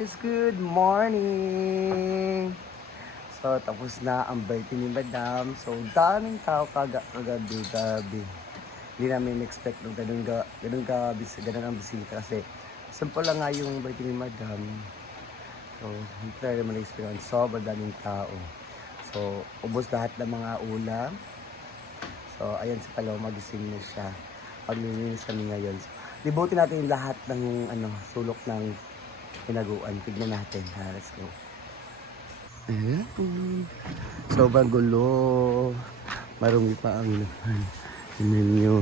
guys! Good morning! So, tapos na ang birthday ni Madam. So, daming tao kagabi. Hindi namin expect ng ganun ang bisita kasi simple lang nga yung birthday ni Madam. So, hindi talaga naman experience. Sobrang daming tao. So, ubos lahat ng mga ulam. So, ayan si Palaw, magising na siya. Paglilinis kami ngayon. So, libutin natin yung lahat ng sulok ng pinaguan. Tignan natin. Let's go. Ayan. Sobrang gulo. Marumi pa ang laman. Tignan nyo.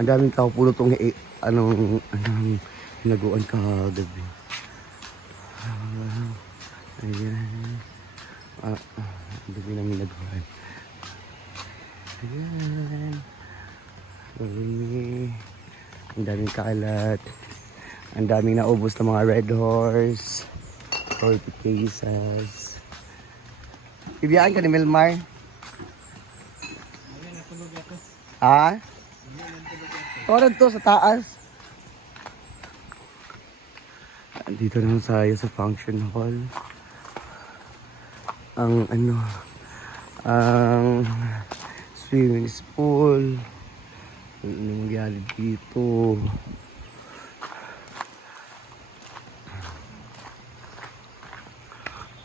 Ang daming tao pulo itong pinaguan kagabi. Ayan. Ang dami ng minaguan. Ayan. Marumi. Ang daming kalat. Ang daming naubos ng mga Red Horse. 40 cases. Ibiyaan ka ni Melmar? Ha? Torad to sa taas. Dito naman tayo sa function hall. Ang swimming pool. Ano nangyari dito?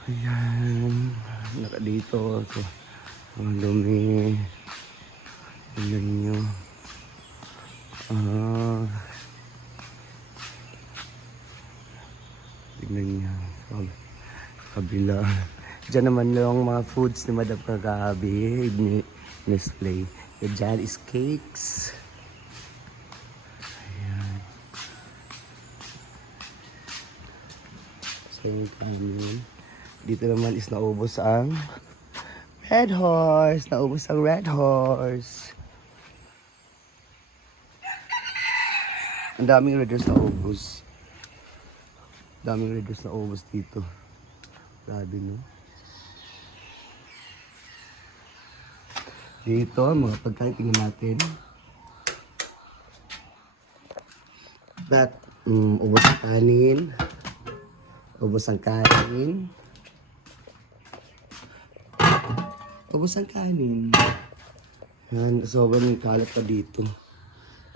Ayan. Naka dito. So, ang dumi. Tingnan nyo. Tingnan nyo. Kabila. Diyan naman yung mga foods ni Madam kagabi. Display. Diyan is cakes. Same time yun. Dito naman is naubos ang Red Horse. Naubos ang Red Horse. Ang daming Red Horse naubos. Daming Red Horse naubos dito. Grabe, no? Dito, mga pagkain tingnan natin. Ubos ang kanin. Ubos ang kanin. Ubos ang kanin. Yan, sobrang kalat pa dito.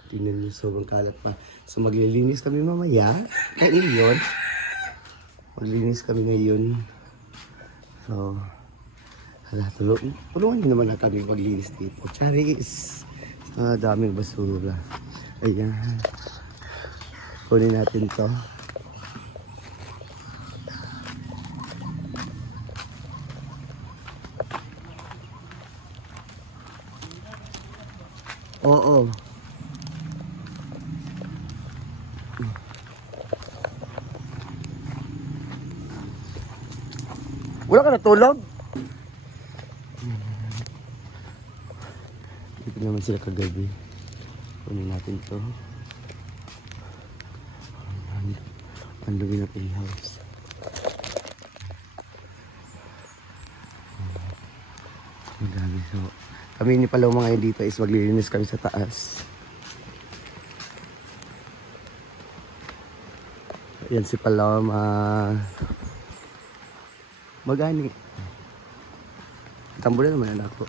Tingnan niyo, sobrang kalat pa. So maglilinis kami mamaya. Kainin yun. Maglilinis kami ngayon. So, tulungan niyo naman na kami maglinis dito. Charis! Daming basura. Ayan. Kunin natin to. Oo. Wala ka natulog? Dito naman sila kagabi. Kunin natin to. Ang dumi ng playhouse. Madami. So, kami ni Paloma ngayon dito is maglilinis kami sa taas. Yan si Paloma. Magani. Tambo na naman anak ko.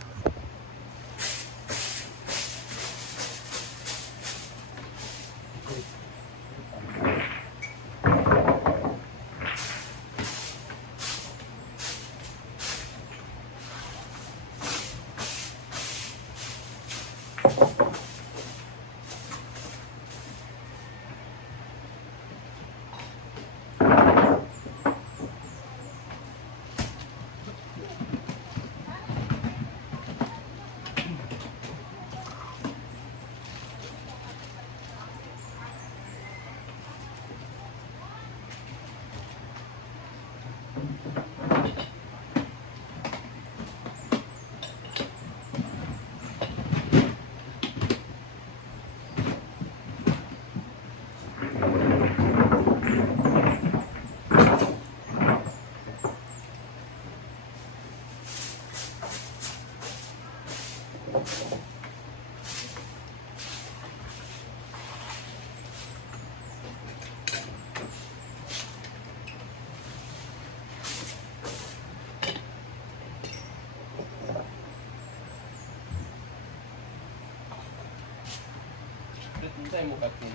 Saan mo kati?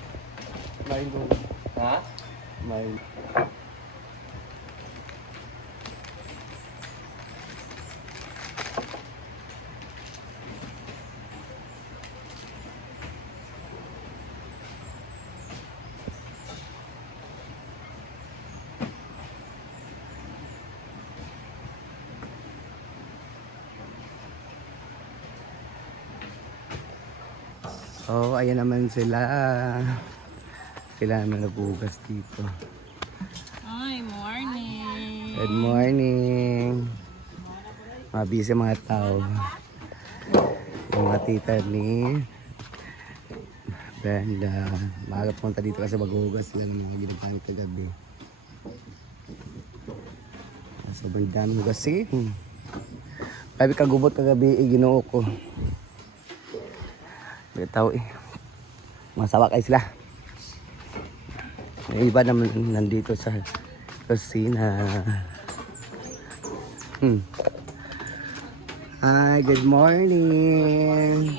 May doon. Ha? May. Oh, ayan naman sila. Sila naman nagbugas dito. Hi, morning. Good morning. Mga busy mga tao. Yung mga tita ni Brenda. Maaga punta dito kasi maghuhugas sila ng mga ginagamit kagabi. Sobrang daming hugasin. Sabi kagubot kagabi, ginoo ko. Bitaw masawa kayo sila. Yung iba naman nandito sa kusina. Hi, good morning.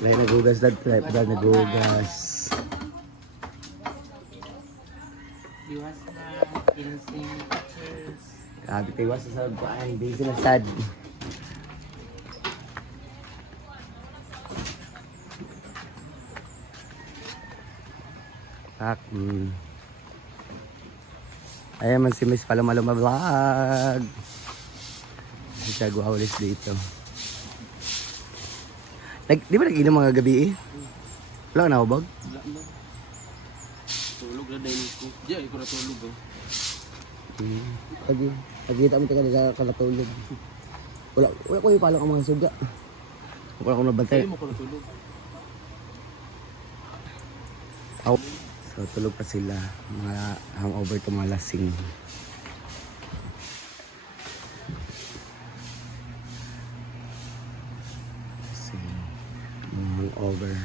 May nagugas na nagugas. Diwas na, kilsing pictures. Grabe tayo sa buwan. Busy na sad. Ayan man si Miss Palomaloma Vlog. Siya guwawalis dito. Di ba nag-inom mga gabi eh? Wala ka nakabag? Wala na. Tulog na dahil ko. Di ay ko natulog oh. Pagkita mo tayo nakakatulog. Wala ko yung palo ang mga suga. Wala ko nabantay. Sa'yo mo ko natulog. So tulog pa sila, mga hangover to mga lasing. Hangover.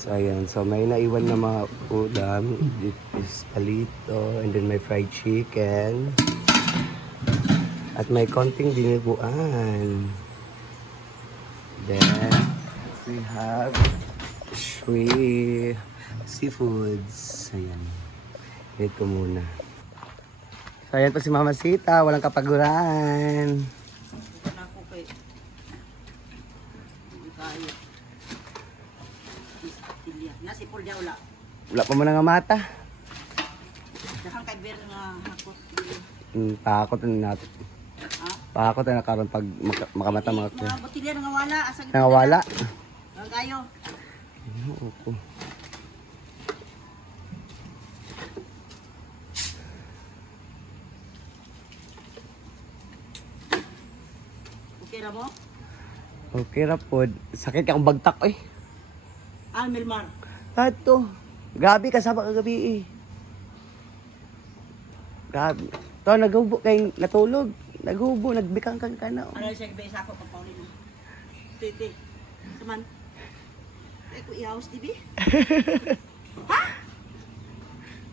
So ayan, so may naiwan na mga ulam. This is palito and then may fried chicken. At may konting dinuguan. Then we have shrimp seafoods. Ayan. Ito muna. So ayan po si Mama Sita, walang kapaguran. Wala ko kay. Hindi kayo. Nasi pul dia wala. Wala pa mo na nga mata. Dahan kay ber nga hakot. Takot na natin. Ha? Takot na karon pag makamata mga ko. Mga botilya nga wala asa gid. Nangawala. Ang kayo. Opo. Okay ra mo? Okay ra pod. Sakit akong bagtak eh. Milmar. Tato. Grabe kasama kagabi eh. Grabe. To naghubo kay natulog. Naghubo, nagbikang kang kana. Ano siya gibay sa ako pag paulin. Titi. Saman. Ay ko i-house TV. Ha?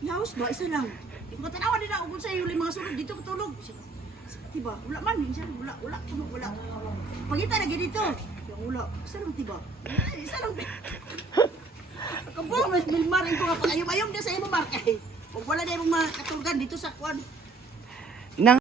I-house ba isa lang. Ikaw tanawa din ako kung sa iyo mga sulod dito katulog. Diba? Wala man, minsan wala. Pagita lagi dito. Yung wala. Isa lang diba? Isa lang. Kabong, mas milmar ito nga pag ayom-ayom din sa imo markay. Pag wala din mong makatulgan dito sa kwan. Nang